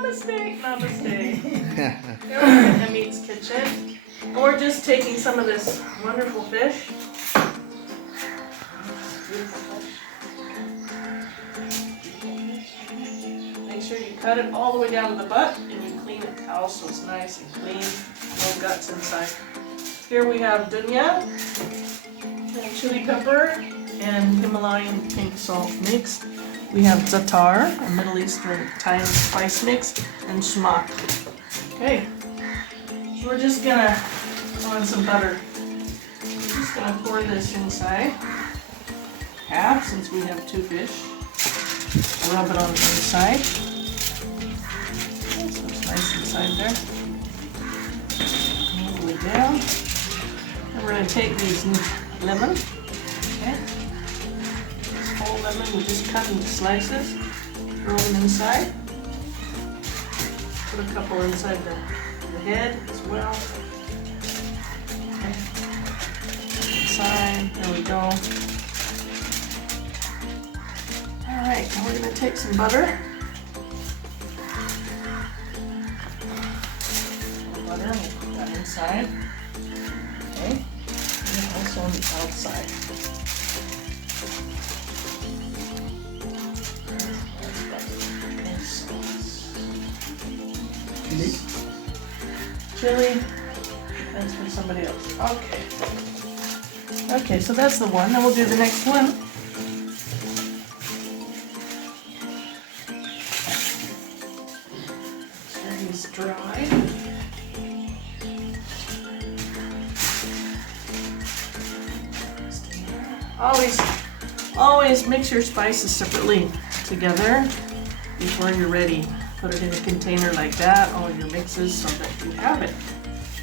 mistake, no mistake. Here we're in Amit's kitchen. And we're just taking some of this wonderful fish. Make sure you cut it all the way down to the butt and you clean it out so it's nice and clean. No guts inside. Here we have dunya and chili pepper and Himalayan pink salt mixed. We have za'atar, a Middle Eastern Thai spice mix, and shmak. Okay, so we're just gonna throw in some butter. Just gonna pour this inside, half since we have 2 fish. Rub it on the inside, so it's nice inside there. All the way down. And we're gonna take these lemon. Okay. Whole lemon, we just cut into slices, throw them inside. Put a couple inside the head as well. Okay. Inside, there we go. Alright, now we're going to take some butter. Butter, we'll put that inside. Okay, and also on the outside. Chili, that's for somebody else. Okay. Okay, so that's the one. Then we'll do the next one. Sure he's dry. Always mix your spices separately together before you're ready. Put it in a container like that, all your mixes, so that you have it.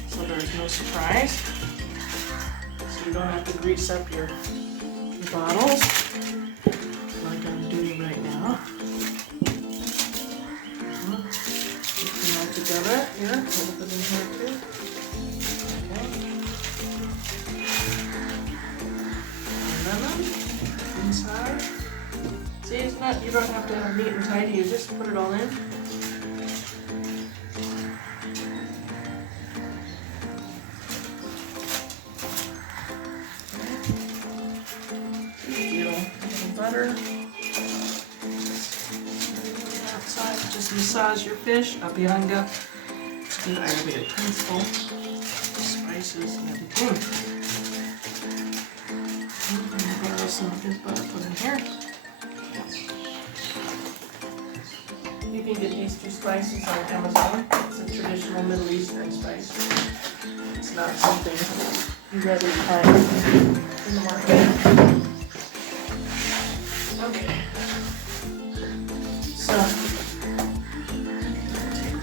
So there's no surprise. So you don't have to grease up your bottles like I'm doing right now. Mix them all together here. We'll put it in here too. Okay. Lemon inside. See, it's not, you don't have to have neat and tidy, you just put it all in. Butter. Outside, just massage your fish. Abhyanga. It's a good Ayurvedic principle. Spices and everything. Borrow some of his butter, put in here. You can get these 2 spices on Amazon. It's a traditional Middle Eastern spice. It's not something you readily find in the market. Okay, so take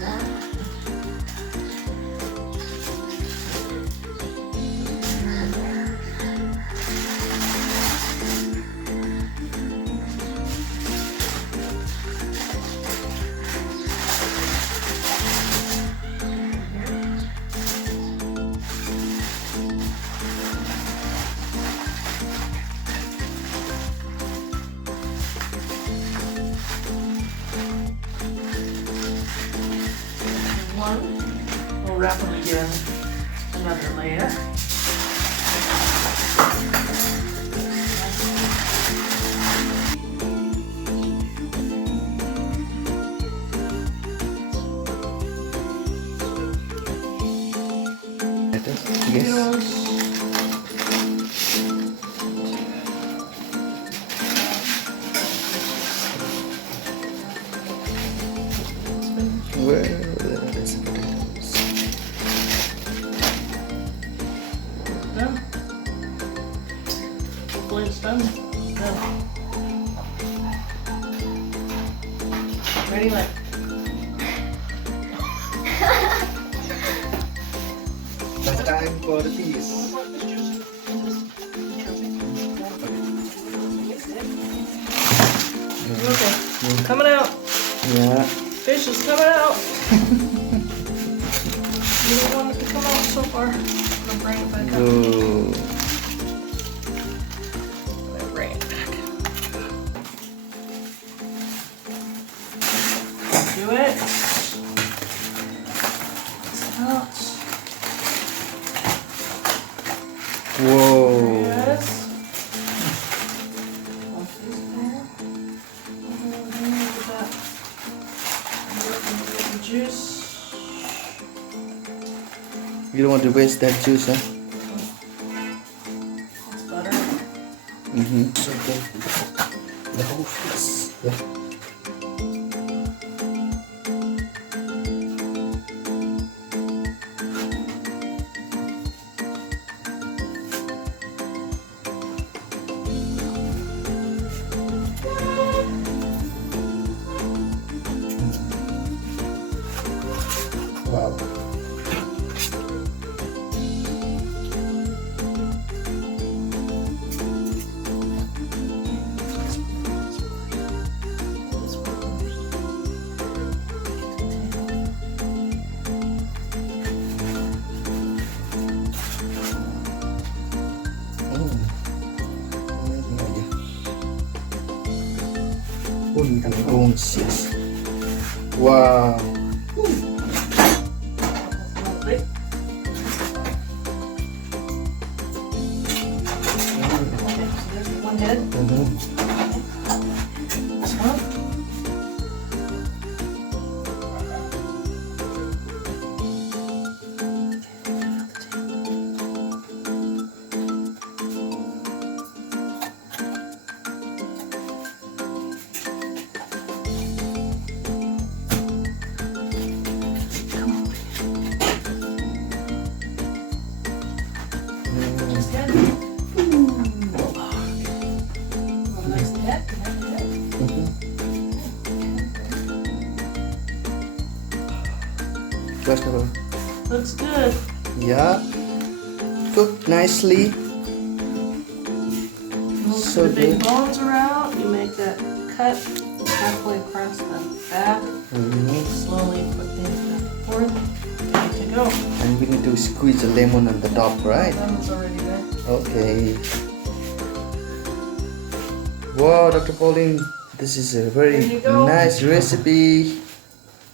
one. We'll wrap them again, another layer. Yes. Well, that's potatoes. Done. Hopefully it's done. Done. Ready, like. It's time for the piece. Okay, coming out. Yeah. Fish is coming out. You don't want it to come out so far. I'm gonna bring it back up. Oh. I'm gonna bring it back. Do it. out. Whoa. Yes. Look at that. The juice. You don't want to waste that juice, huh? It's butter. Mm-hmm. So the whole face. Yeah. Wow. Oh, yes. Wow. Lovely. Okay, so there's one head. Mm-hmm. This one. Just head. One nice head. Vegetable. Looks good. Yeah. Cooked nicely. Most So of the big good. bones are out. You make that cut halfway across the back. Mm-hmm. Slowly put things back and forth. Good to go. And we need to squeeze the lemon on the top, right? Lemon's already there. Okay. Wow, Dr. Pauline, this is a There very you go. nice recipe.